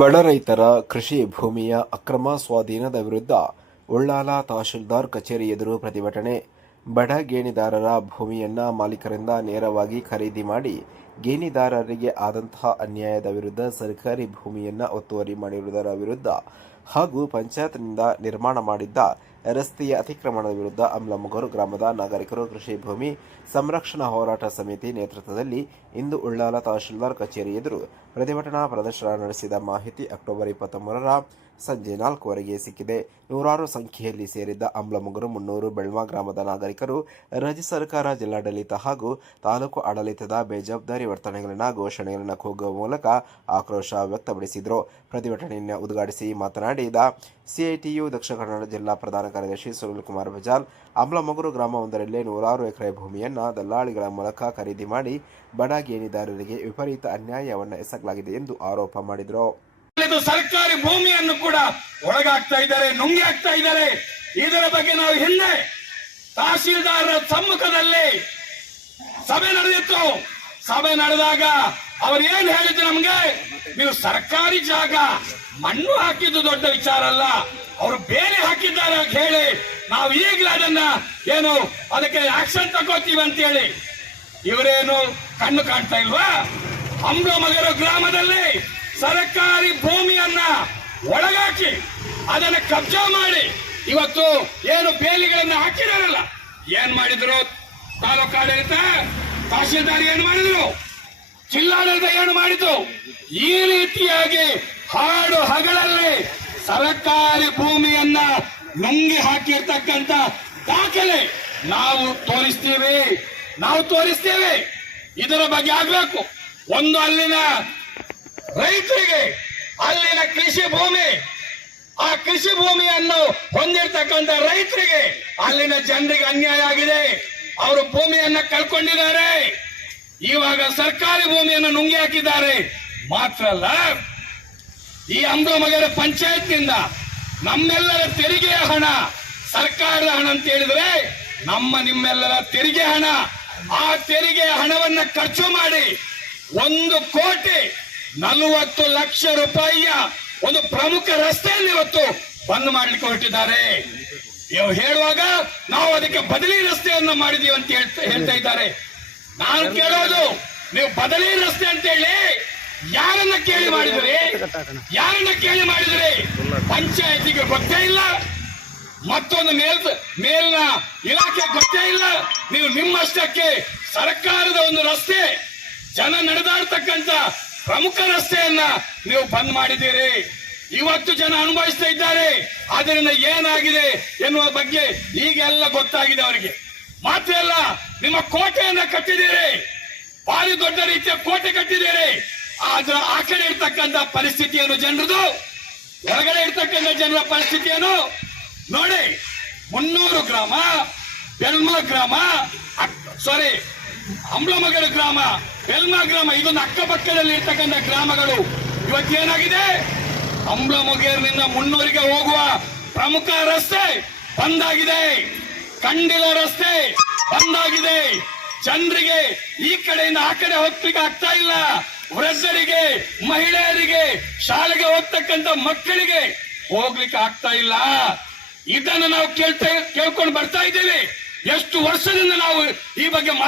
ಬಡ ರೈತರ ಕೃಷಿ ಭೂಮಿಯ ಅಕ್ರಮ ಸ್ವಾಧೀನದ ವಿರುದ್ಧ ಉಳ್ಳಾಲ ತಹಶೀಲ್ದಾರ್ ಕಚೇರಿ ಎದುರು ಪ್ರತಿಭಟನೆ. ಬಡ ಗೇಣಿದಾರರ ಭೂಮಿಯನ್ನು ಮಾಲೀಕರಿಂದ ನೇರವಾಗಿ ಖರೀದಿ ಮಾಡಿ ಗೇಣಿದಾರರಿಗೆ ಆದಂತಹ ಅನ್ಯಾಯದ ವಿರುದ್ಧ ಸರ್ಕಾರಿ ಭೂಮಿಯನ್ನು ಒತ್ತುವರಿ ಮಾಡಿರುವುದರ ವಿರುದ್ಧ ಹಾಗೂ ಪಂಚಾಯತ್ನಿಂದ ನಿರ್ಮಾಣ ಮಾಡಿದ್ದ ರಸ್ತೆಯ ಅತಿಕ್ರಮಣದ ವಿರುದ್ಧ ಅಮ್ಲಮೊಗರು ಗ್ರಾಮದ ನಾಗರಿಕರು ಕೃಷಿ ಭೂಮಿ ಸಂರಕ್ಷಣಾ ಹೋರಾಟ ಸಮಿತಿ ನೇತೃತ್ವದಲ್ಲಿ ಇಂದು ಉಳ್ಳಾಲ ತಹಶೀಲ್ದಾರ್ ಕಚೇರಿ ಎದುರು ಪ್ರತಿಭಟನಾ ಪ್ರದರ್ಶನ ನಡೆಸಿದ ಮಾಹಿತಿ ಅಕ್ಟೋಬರ್ 23ರ ಸಂಜೆ 4ವರೆಗೆ ಸಿಕ್ಕಿದೆ. ನೂರಾರು ಸಂಖ್ಯೆಯಲ್ಲಿ ಸೇರಿದ್ದ ಅಮ್ಲಮೊಗರು, ಮುನ್ನೂರು, ಬೆಳ್ಮಾ ಗ್ರಾಮದ ನಾಗರಿಕರು ರಾಜ್ಯ ಸರ್ಕಾರ, ಜಿಲ್ಲಾಡಳಿತ ಹಾಗೂ ತಾಲೂಕು ಆಡಳಿತದ ಬೇಜವಾಬ್ದಾರಿ ವರ್ತನೆಗಳನ್ನು, ಘೋಷಣೆಗಳನ್ನು ಕೂಗುವ ಮೂಲಕ ಆಕ್ರೋಶ ವ್ಯಕ್ತಪಡಿಸಿದರು. ಪ್ರತಿಭಟನೆಯನ್ನು ಉದ್ಘಾಟಿಸಿ ಮಾತನಾಡಿದ ಸಿಐಟಿಯು ದಕ್ಷಿಣ ಕನ್ನಡ ಜಿಲ್ಲಾ ಪ್ರಧಾನ ಕಾರ್ಯದರ್ಶಿ ಸುನಿಲ್ ಕುಮಾರ್ ಬಜಾಲ್, ಅಮ್ಲಮೊಗರು ಗ್ರಾಮವೊಂದರಲ್ಲಿ ನೂರಾರು ಎಕರೆ ಭೂಮಿಯನ್ನು ದಲ್ಲಾಳಿಗಳ ಮೂಲಕ ಖರೀದಿ ಮಾಡಿ ಬಡ ಗೇಣಿದಾರರಿಗೆ ವಿಪರೀತ ಅನ್ಯಾಯವನ್ನು ಎಸಗಲಾಗಿದೆ ಎಂದು ಆರೋಪ ಮಾಡಿದರು. ಸರ್ಕಾರಿ ಭೂಮಿಯನ್ನು ಕೂಡ ಒಳಗಾಗ್ತಾ ಇದ್ದಾರೆ, ನುಂಗಿ ಹಾಕ್ತಾ ಇದ್ದಾರೆ. ಇದರ ಬಗ್ಗೆ ನಾವು ಹಿಂದೆ ತಹಶೀಲ್ದಾರರ ಸಮ್ಮುಖದಲ್ಲಿ ಸಭೆ ನಡೆದಿತ್ತು. ಸಭೆ ನಡೆದಾಗ ಅವರು ಏನ್ ಹೇಳಿದ್ರು ನಮ್ಗೆ, ನೀವು ಸರ್ಕಾರಿ ಜಾಗ ಮಣ್ಣು ಹಾಕಿದ್ದು ದೊಡ್ಡ ವಿಚಾರ ಅಲ್ಲ, ಅವರು ಬೇರೆ ಹಾಕಿದ್ದಾರೆ ಅಂತ ಹೇಳಿ ನಾವು ಈಗಲೇ ಅದನ್ನ ಏನು ಅದಕ್ಕೆ ಆಕ್ಷನ್ ತಗೋತೀವಿ ಅಂತ ಹೇಳಿ ಇವರೇನು ಕಣ್ಣು ಕಾಣ್ತಾ ಇಲ್ವಾ? ಅಮ್ಲಮೊಗರು ಗ್ರಾಮದಲ್ಲಿ ಸರ್ಕಾರಿ ಭೂಮಿಯನ್ನ ಒಳಗಾಕಿ ಅದನ್ನ ಕಬ್ಜಾ ಮಾಡಿ ಇವತ್ತು ಏನು ಬೇಲಿಗಳನ್ನ ಹಾಕಿದಾರಲ್ಲ, ಏನ್ ಮಾಡಿದ್ರು? ತಾಲೂಕು ಆಡಳಿತ, ತಹಶೀಲ್ದಾರ್ ಏನು ಮಾಡಿದ್ರು? ಜಿಲ್ಲಾಡಳಿತ ಏನು ಮಾಡಿದ್ರು? ಈ ರೀತಿಯಾಗಿ ಹಾಡು ಹಗಲಲ್ಲಿ ಸರ್ಕಾರಿ ಭೂಮಿಯನ್ನ ನುಂಗಿ ಹಾಕಿರ್ತಕ್ಕಂಥ ದಾಖಲೆ ನಾವು ತೋರಿಸ್ತೇವೆ. ಇದರ ಬಗ್ಗೆ ಆಗ್ಬೇಕು. ಒಂದು ಅಲ್ಲಿನ ರೈತರಿಗೆ, ಅಲ್ಲಿನ ಕೃಷಿ ಭೂಮಿ, ಆ ಕೃಷಿ ಭೂಮಿಯನ್ನು ಹೊಂದಿರತಕ್ಕಂಥ ರೈತರಿಗೆ, ಅಲ್ಲಿನ ಜನರಿಗೆ ಅನ್ಯಾಯ ಆಗಿದೆ. ಅವರು ಭೂಮಿಯನ್ನ ಕಳ್ಕೊಂಡಿದ್ದಾರೆ. ಇವಾಗ ಸರ್ಕಾರಿ ಭೂಮಿಯನ್ನು ನುಂಗಿ ಹಾಕಿದ್ದಾರೆ. ಮಾತ್ರ ಅಲ್ಲ, ಈ ಅಮ್ಲಮೊಗರ ಪಂಚಾಯತ್ನಿಂದ ನಮ್ಮೆಲ್ಲರ ತೆರಿಗೆಯ ಹಣ, ಸರ್ಕಾರದ ಹಣ ಅಂತ ಹೇಳಿದ್ರೆ ನಿಮ್ಮೆಲ್ಲರ ತೆರಿಗೆ ಹಣ, ಆ ತೆರಿಗೆಯ ಹಣವನ್ನ ಖರ್ಚು ಮಾಡಿ 1,40,00,000 ರೂಪಾಯಿಯ ಒಂದು ಪ್ರಮುಖ ರಸ್ತೆಯನ್ನು ಇವತ್ತು ಬಂದ್ ಮಾಡ್ಲಿಕ್ಕೆ ಹೊರಟಿದ್ದಾರೆ. ಹೇಳುವಾಗ ನಾವು ಅದಕ್ಕೆ ಬದಲಿ ರಸ್ತೆಯನ್ನು ಮಾಡಿದೀವಿ ಅಂತ ಹೇಳ್ತಾ ಇದ್ದಾರೆ. ನಾನು ಕೇಳೋದು, ನೀವು ಬದಲಿ ರಸ್ತೆ ಅಂತ ಹೇಳಿ ಯಾರನ್ನ ಕೇಳಿ ಮಾಡಿದ್ರಿ? ಪಂಚಾಯತಿಗೆ ಗೊತ್ತೇ ಇಲ್ಲ, ಮತ್ತೊಂದು ಮೇಲಿನ ಇಲಾಖೆ ಗೊತ್ತೇ ಇಲ್ಲ. ನೀವು ನಿಮ್ಮಷ್ಟಕ್ಕೆ ಸರ್ಕಾರದ ಒಂದು ರಸ್ತೆ, ಜನ ನಡೆದಾಡ್ತಕ್ಕಂಥ ಪ್ರಮುಖ ರಸ್ತೆಯನ್ನ ನೀವು ಬಂದ್ ಮಾಡಿದ್ದೀರಿ. ಇವತ್ತು ಜನ ಅನುಭವಿಸ್ತಾ ಇದ್ದಾರೆ. ಅದರಿಂದ ಏನಾಗಿದೆ ಎನ್ನುವ ಬಗ್ಗೆ ಈಗೆಲ್ಲ ಗೊತ್ತಾಗಿದೆ ಅವರಿಗೆ. ಮಾತ್ರ ಅಲ್ಲ, ನಿಮ್ಮ ಕೋಟೆಯನ್ನ ಕಟ್ಟಿದ್ದೀರಿ, ಭಾರಿ ದೊಡ್ಡ ರೀತಿಯ ಕೋಟೆ ಕಟ್ಟಿದ್ದೀರಿ. ಆದ್ರೆ ಆ ಕಡೆ ಇರ್ತಕ್ಕಂಥ ಪರಿಸ್ಥಿತಿಯನ್ನು ಜನರದು, ಹೊರಗಡೆ ಇರ್ತಕ್ಕಂಥ ಜನರ ಪರಿಸ್ಥಿತಿಯನ್ನು ನೋಡಿ. ಮುನ್ನೂರು ಗ್ರಾಮ, ಬೆಳ್ಮಾ ಗ್ರಾಮ, ಅಮ್ಲಮೊಗರು ಗ್ರಾಮ, ಬೆಳ್ಮಾ ಗ್ರಾಮ, ಇದೊಂದು ಅಕ್ಕಪಕ್ಕದಲ್ಲಿ ಇರ್ತಕ್ಕಂಥ ಗ್ರಾಮಗಳು. ಇವತ್ತೇನಾಗಿದೆ? ಅಮ್ಲಮೊಗರಿನಿಂದ ಮುನ್ನೂರಿಗೆ ಹೋಗುವ ಪ್ರಮುಖ ರಸ್ತೆ ಬಂದಾಗಿದೆ, ಕಂಡಿಲ ರಸ್ತೆ ಬಂದಾಗಿದೆ. ಜನರಿಗೆ ಈ ಕಡೆಯಿಂದ ಆ ಕಡೆ ಹೋಗ್ಲಿಕ್ಕೆ ಆಗ್ತಾ ಇಲ್ಲ. ವೃದ್ಧರಿಗೆ, ಮಹಿಳೆಯರಿಗೆ, ಶಾಲೆಗೆ ಹೋಗ್ತಕ್ಕಂಥ ಮಕ್ಕಳಿಗೆ ಹೋಗ್ಲಿಕ್ಕೆ ಆಗ್ತಾ ಇಲ್ಲ. ಇದನ್ನು ನಾವು ಕೇಳ್ಕೊಂಡು ಬರ್ತಾ ಇದ್ದೇವೆ. ಎಷ್ಟು ವರ್ಷದಿಂದ ನಾವು ಈ ಬಗ್ಗೆ